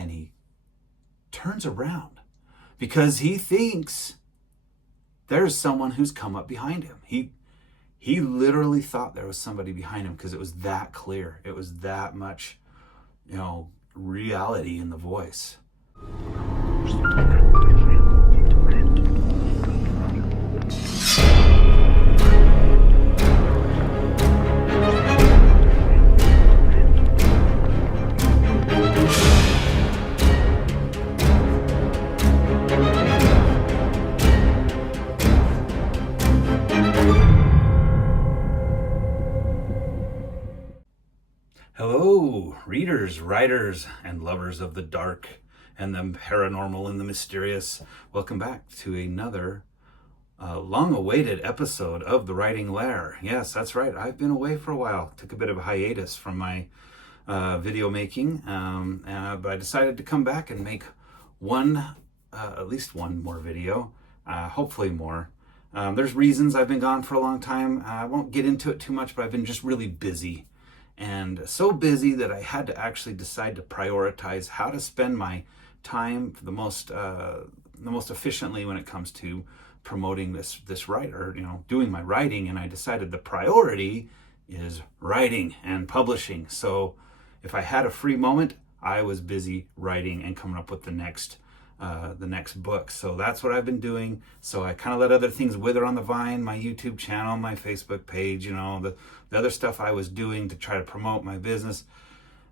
and he turns around because he thinks there's someone who's come up behind him. He literally thought there was somebody behind him because it was that clear. It was that much, reality in the voice. Hello, readers, writers, and lovers of the dark and the paranormal and the mysterious. Welcome back to another long-awaited episode of The Writing Lair. Yes, that's right. I've been away for a while. Took a bit of a hiatus from my video making, but I decided to come back and make at least one more video, hopefully more. There's reasons I've been gone for a long time. I won't get into it too much, but I've been just really busy. And so busy that I had to actually decide to prioritize how to spend my time the most efficiently when it comes to promoting this writer, doing my writing. And I decided the priority is writing and publishing. So if I had a free moment, I was busy writing and coming up with the next book. So that's what I've been doing. So I kind of let other things wither on the vine, my YouTube channel, my Facebook page, the other stuff I was doing to try to promote my business.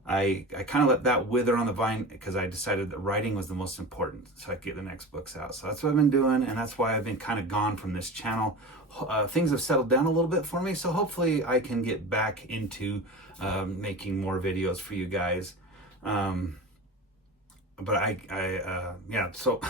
I kind of let that wither on the vine because I decided that writing was the most important, so I could get the next books out. So that's what I've been doing, and that's why I've been kind of gone from this channel. Things have settled down a little bit for me, so hopefully I can get back into making more videos for you guys. So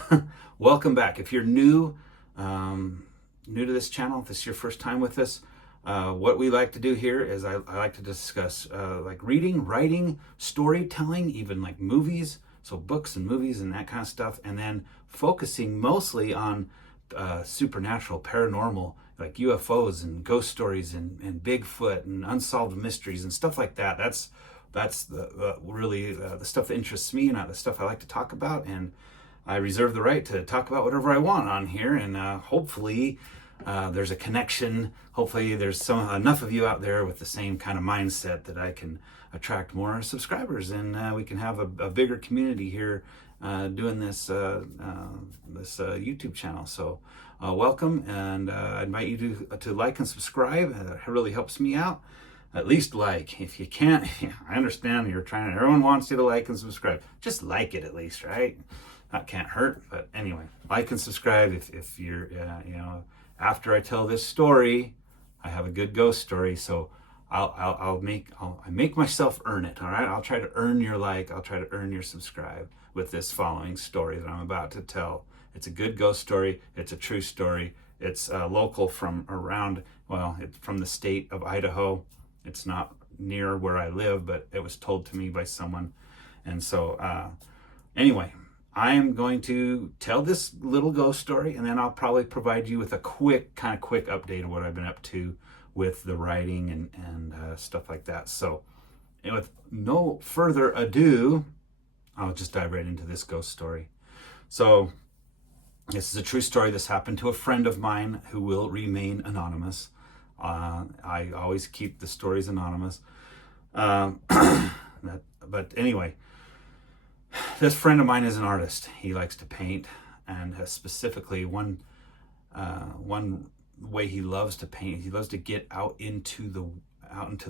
welcome back. If you're new to this channel, if this is your first time with us, what we like to do here is I like to discuss like reading, writing, storytelling, even like movies, so books and movies and that kind of stuff, and then focusing mostly on supernatural, paranormal, like UFOs and ghost stories and Bigfoot and unsolved mysteries and stuff like that. That's really the stuff that interests me, not the stuff I like to talk about, and I reserve the right to talk about whatever I want on here, and hopefully there's a connection. Hopefully there's enough of you out there with the same kind of mindset that I can attract more subscribers, and we can have a bigger community here doing this YouTube channel. So welcome, and I invite you to like and subscribe. It really helps me out. At least like. If you can't, I understand everyone wants you to like and subscribe. Just like it at least, right? That can't hurt. But anyway, like and subscribe if you're, after I tell this story, I have a good ghost story, so I make myself earn it. All right, I'll try to earn your like. I'll try to earn your subscribe with this following story that I'm about to tell. It's a good ghost story. It's a true story. It's local from it's from the state of Idaho. It's not near where I live, but it was told to me by someone. And so anyway, I am going to tell this little ghost story, and then I'll probably provide you with a quick update of what I've been up to with the writing and stuff like that. So, and with no further ado, I'll just dive right into this ghost story. So this is a true story. This happened to a friend of mine who will remain anonymous. I always keep the stories anonymous. But anyway, this friend of mine is an artist. He likes to paint, and has specifically one way he loves to paint. He loves to get out into the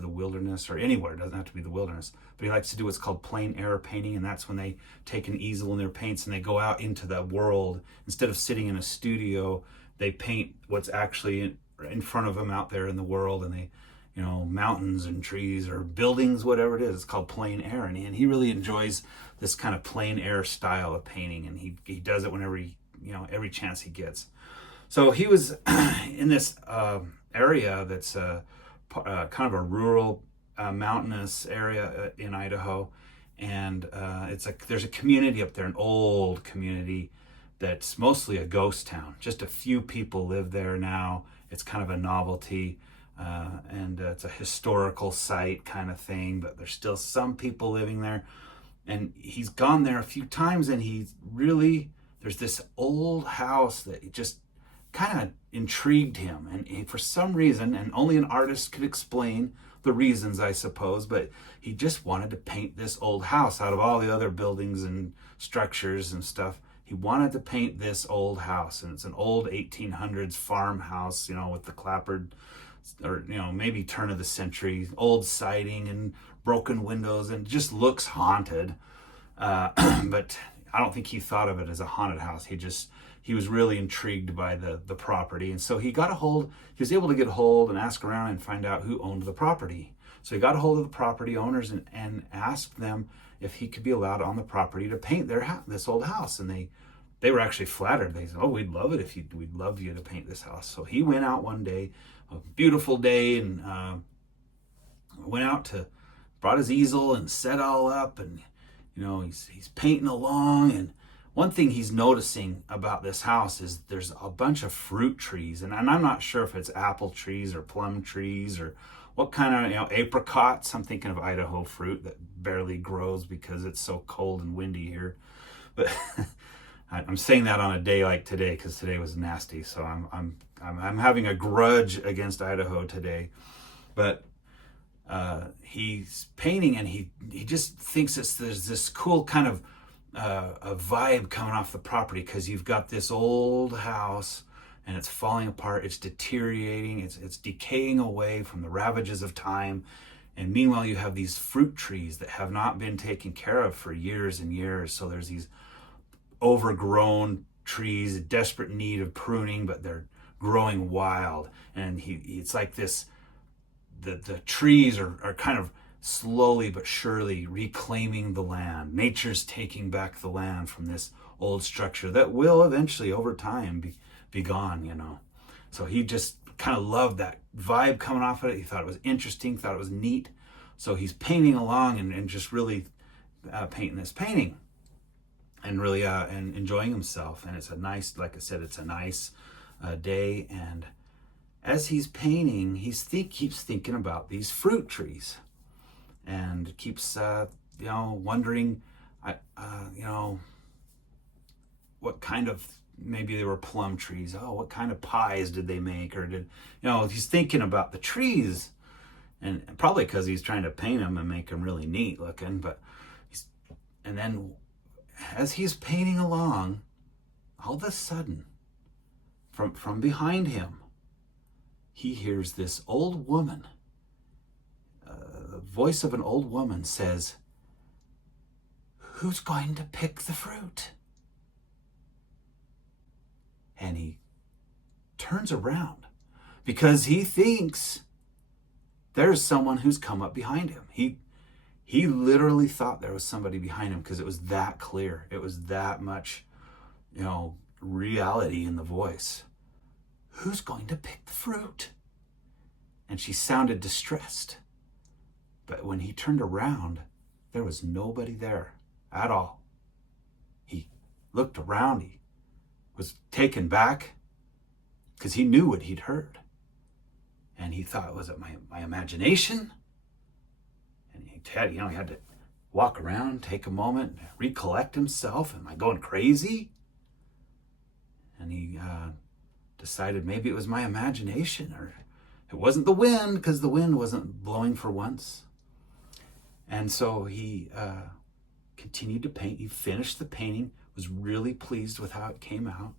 wilderness, or anywhere. It doesn't have to be the wilderness, but he likes to do what's called plein air painting, and that's when they take an easel and their paints and they go out into the world. Instead of sitting in a studio, they paint what's actually in front of them out there in the world, and they, mountains and trees or buildings, whatever it is. It's called plein air, and he really enjoys this kind of plein air style of painting, and he does it whenever every chance he gets. So he was in this area that's kind of a rural, mountainous area in Idaho, and there's a community up there, an old community that's mostly a ghost town. Just a few people live there now. It's kind of a novelty, and it's a historical site kind of thing, but there's still some people living there. And he's gone there a few times, and there's this old house that just kind of intrigued him. And for some reason, and only an artist could explain the reasons, I suppose, but he just wanted to paint this old house out of all the other buildings and structures and stuff. He wanted to paint this old house, and it's an old 1800s farmhouse, with the clapboard, or maybe turn of the century, old siding and broken windows, and just looks haunted. But I don't think he thought of it as a haunted house. He was really intrigued by the property, and so he was able to get a hold and ask around and find out who owned the property. So he got a hold of the property owners and asked them if he could be allowed on the property to paint this old house. And they were actually flattered. They said, "Oh, we'd love it we'd love you to paint this house." So he went out one day, a beautiful day, and brought his easel and set all up, and he's painting along. And one thing he's noticing about this house is there's a bunch of fruit trees, and I'm not sure if it's apple trees or plum trees or what kind of, apricots. I'm thinking of Idaho fruit that barely grows because it's so cold and windy here. But I'm saying that on a day like today because today was nasty, so I'm having a grudge against Idaho today. But he's painting, and he just thinks there's this cool kind of a vibe coming off the property, because you've got this old house and it's falling apart, it's deteriorating, it's decaying away from the ravages of time. And meanwhile, you have these fruit trees that have not been taken care of for years and years. So there's these overgrown trees in desperate need of pruning, but they're growing wild. And it's like this, the trees are kind of slowly but surely reclaiming the land. Nature's taking back the land from this old structure that will eventually, over time, be gone, So he just kind of loved that vibe coming off of it. He thought it was interesting, thought it was neat. So he's painting along and just really painting this painting and really and enjoying himself. And it's a nice, like I said, it's a nice day. And as he's painting, he keeps thinking about these fruit trees, and keeps wondering, what kind of, maybe they were plum trees. Oh, what kind of pies did they make? Or he's thinking about the trees, and probably because he's trying to paint them and make them really neat looking. And then as he's painting along, all of a sudden, from behind him, he hears this old woman. The voice of an old woman says, "Who's going to pick the fruit?" And he turns around because he thinks there's someone who's come up behind him. He literally thought there was somebody behind him because it was that clear. It was that much, reality in the voice. "Who's going to pick the fruit?" And she sounded distressed. But when he turned around, there was nobody there at all. He looked around. He was taken back because he knew what he'd heard. And he thought, was it my imagination? And he had to walk around, take a moment, recollect himself. Am I going crazy? And he decided maybe it was my imagination, or it wasn't the wind, because the wind wasn't blowing for once. And so he continued to paint. He finished the painting, was really pleased with how it came out,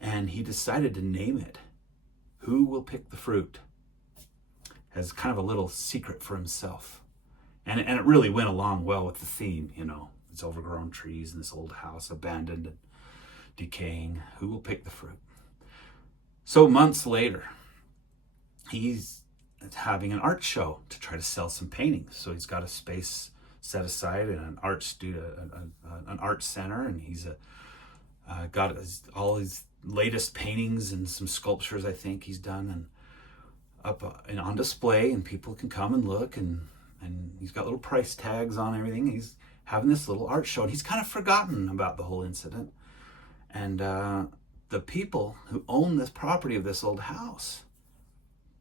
and he decided to name it "Who Will Pick the Fruit?" as kind of a little secret for himself. And it really went along well with the theme, it's overgrown trees and this old house abandoned and decaying. Who will pick the fruit? So months later, he's having an art show to try to sell some paintings. So he's got a space set aside in an art an art center, and he's got all his latest paintings and some sculptures I think he's done, and up and on display, and people can come and look, and he's got little price tags on everything. He's having this little art show, and he's kind of forgotten about the whole incident. And the people who own this property of this old house,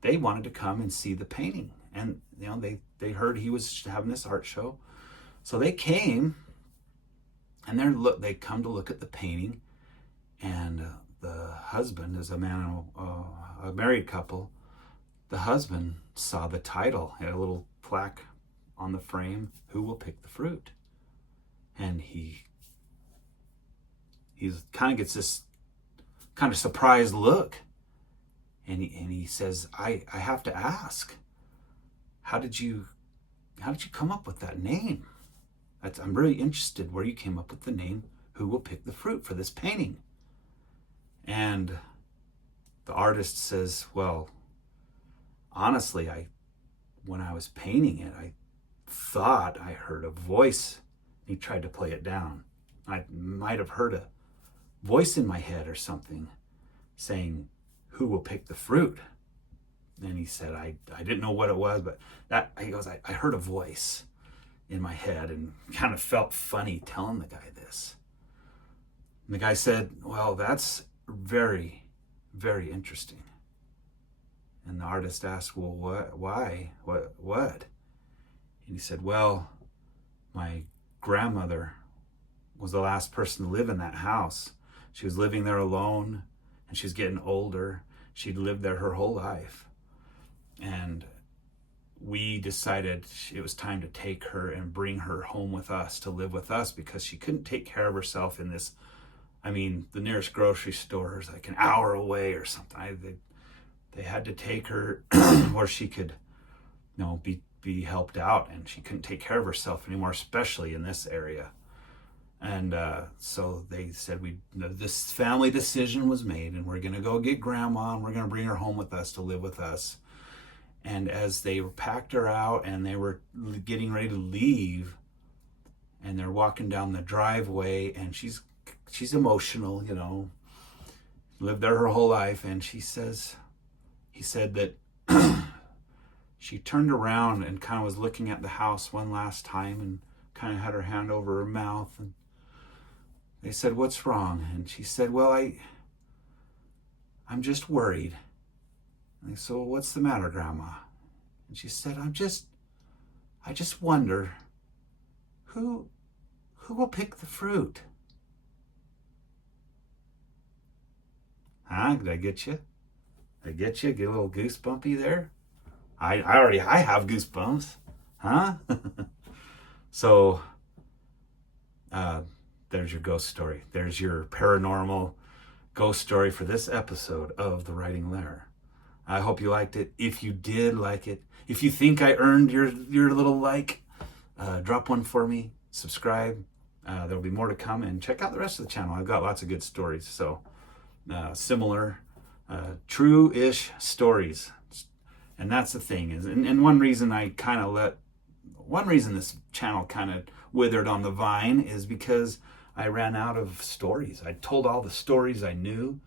they wanted to come and see the painting. And they heard he was having this art show. So they came, and they come to look at the painting, and the husband is a man, a married couple. The husband saw the title, had a little plaque on the frame, "Who will pick the fruit?" And he's kind of gets this kind of surprised look, and he says, I have to ask, how did you come up with that name? I'm really interested where you came up with the name "Who will pick the fruit" for this painting. And the artist says, well, honestly, when I was painting it, I thought I heard a voice. He tried to play it down. I might have heard a voice in my head or something saying, "Who will pick the fruit?" And he said, I didn't know what it was, but he goes, I heard a voice in my head, and kind of felt funny telling the guy this. And the guy said, well, that's very, very interesting. And the artist asked, well, what, why, what? And he said, well, my grandmother was the last person to live in that house. She was living there alone, and she's getting older. She'd lived there her whole life. And we decided it was time to take her and bring her home with us to live with us, because she couldn't take care of herself in this. I mean, the nearest grocery store is like an hour away or something. They had to take her where she could, be helped out, and she couldn't take care of herself anymore, especially in this area. And so they said, this family decision was made, and we're going to go get grandma, and we're going to bring her home with us to live with us. And as they packed her out and they were getting ready to leave, and they're walking down the driveway, and she's emotional, lived there her whole life. And he said that she turned around and kind of was looking at the house one last time, and kind of had her hand over her mouth. And they said, "What's wrong?" And she said, "Well, I'm just worried." And they said, "Well, what's the matter, Grandma?" And she said, I just wonder, who will pick the fruit?" Huh? Did I get you? Get a little goosebumpy there? I have goosebumps. Huh? So, there's your ghost story. There's your paranormal ghost story for this episode of The Writing Lair. I hope you liked it. If you did like it, if you think I earned your little like, drop one for me, subscribe. There'll be more to come, and check out the rest of the channel. I've got lots of good stories. So, similar, true-ish stories. And that's the thing is, and one reason this channel kind of withered on the vine is because I ran out of stories. I told all the stories I knew.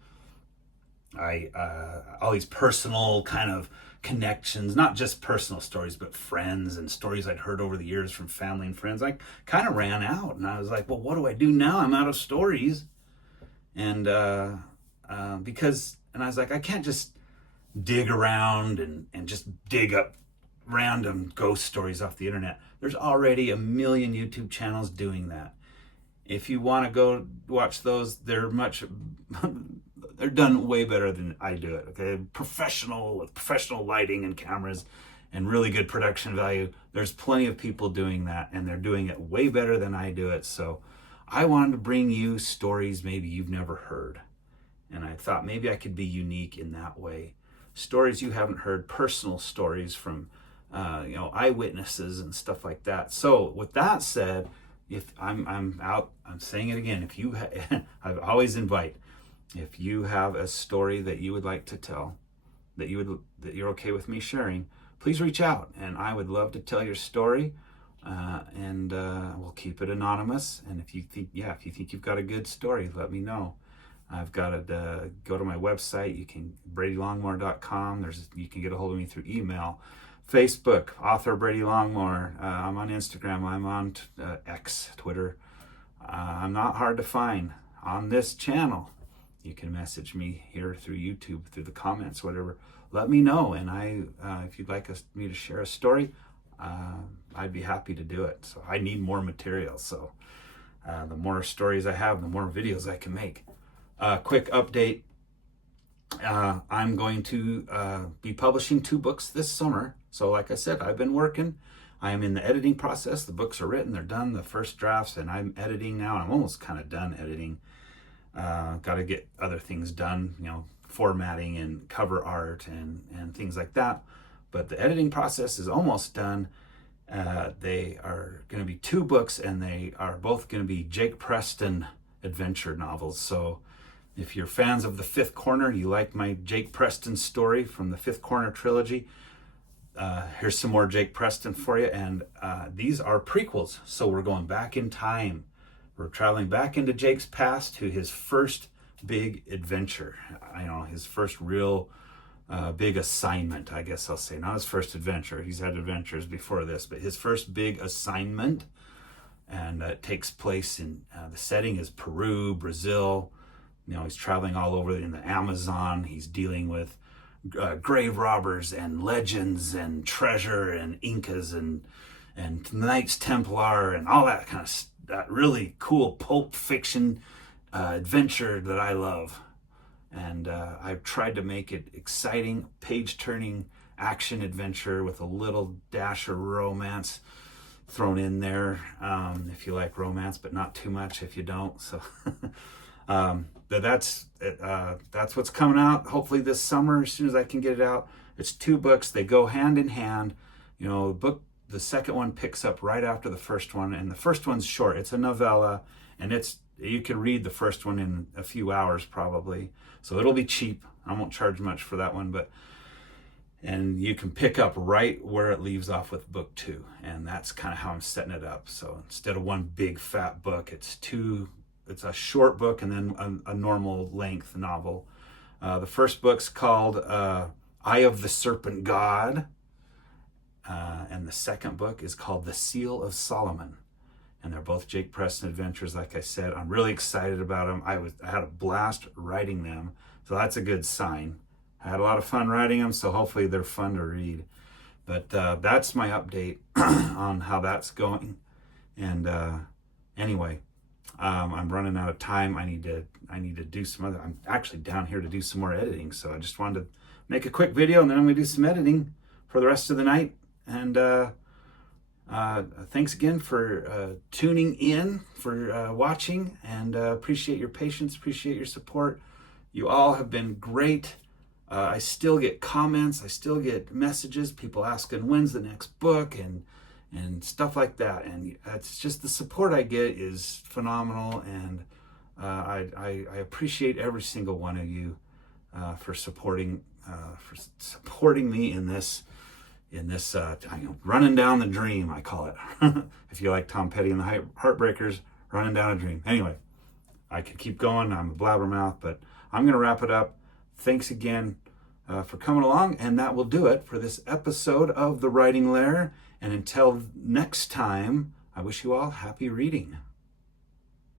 All these personal kind of connections, not just personal stories, but friends and stories I'd heard over the years from family and friends. I kind of ran out, and I was like, well, what do I do now? I'm out of stories. And I was like, I can't just dig around and just dig up random ghost stories off the internet. There's already 1 million YouTube channels doing that. If you want to go watch those, they're done way better than I do it. Okay, professional, with professional lighting and cameras and really good production value. There's plenty of people doing that, and they're doing it way better than I do it. So I wanted to bring you stories maybe you've never heard, and I thought maybe I could be unique in that way. Stories you haven't heard, personal stories from eyewitnesses and stuff like that. So with that said, if I'm saying it again, if you I always invite, if you have a story that you would like to tell, that you're okay with me sharing, please reach out, and I would love to tell your story. And we'll keep it anonymous. And if you think you've got a good story, let me know. I've got to go to my website. You can BradyLongmore.com. You can get a hold of me through email, Facebook, author Brady Longmore. I'm on Instagram. I'm on X, Twitter. I'm not hard to find on this channel. You can message me here through YouTube, through the comments, whatever. Let me know, and if you'd like me to share a story, I'd be happy to do it. So I need more material. So the more stories I have, the more videos I can make. Quick update. I'm going to be publishing 2 books this summer. So like I said, I've been working. I am in the editing process. The books are written, they're done, the first drafts, and I'm editing now. I'm almost kind of done editing. Got to get other things done, formatting and cover art and things like that. But the editing process is almost done. They are going to be 2 books, and they are both going to be Jake Preston adventure novels. So if you're fans of The Fifth Corner, you like my Jake Preston story from the Fifth Corner trilogy, here's some more Jake Preston for you. And these are prequels. So we're going back in time. We're traveling back into Jake's past to his first big adventure. His first real big assignment, I guess I'll say. Not his first adventure. He's had adventures before this, but his first big assignment. And it takes place in, the setting is Peru, Brazil. He's traveling all over in the Amazon. He's dealing with grave robbers and legends and treasure and Incas and Knights Templar and all that kind of that really cool pulp fiction adventure that I love. And I've tried to make it exciting, page-turning action adventure with a little dash of romance thrown in there, if you like romance, but not too much if you don't. So but that's what's coming out hopefully this summer, as soon as I can get it out. It's 2 books. They go hand in hand. The second one picks up right after the first one, and the first one's short. It's a novella, and you can read the first one in a few hours probably. So it'll be cheap. I won't charge much for that one, and you can pick up right where it leaves off with book 2, and that's kind of how I'm setting it up. So instead of one big fat book, it's a short book and then a normal length novel. The first book's called Eye of the Serpent God, and the second book is called The Seal of Solomon. And they're both Jake Preston adventures, like I said. I'm really excited about them. I had a blast writing them, so that's a good sign. I had a lot of fun writing them, so hopefully they're fun to read. But that's my update on how that's going. And anyway, I'm running out of time. I need to do some other. I'm actually down here to do some more editing, so I just wanted to make a quick video, and then I'm gonna do some editing for the rest of the night. And thanks again for tuning in, for watching, and appreciate your patience, appreciate your support. You all have been great. I still get comments, I still get messages, people asking when's the next book and stuff like that. And it's just the support I get is phenomenal, and I appreciate every single one of you for supporting me in this running down the dream, I call it. If you like Tom Petty and the Heartbreakers, running down a dream. Anyway, I could keep going. I'm a blabbermouth, but I'm going to wrap it up. Thanks again for coming along, and that will do it for this episode of The Writing Lair. And until next time, I wish you all happy reading.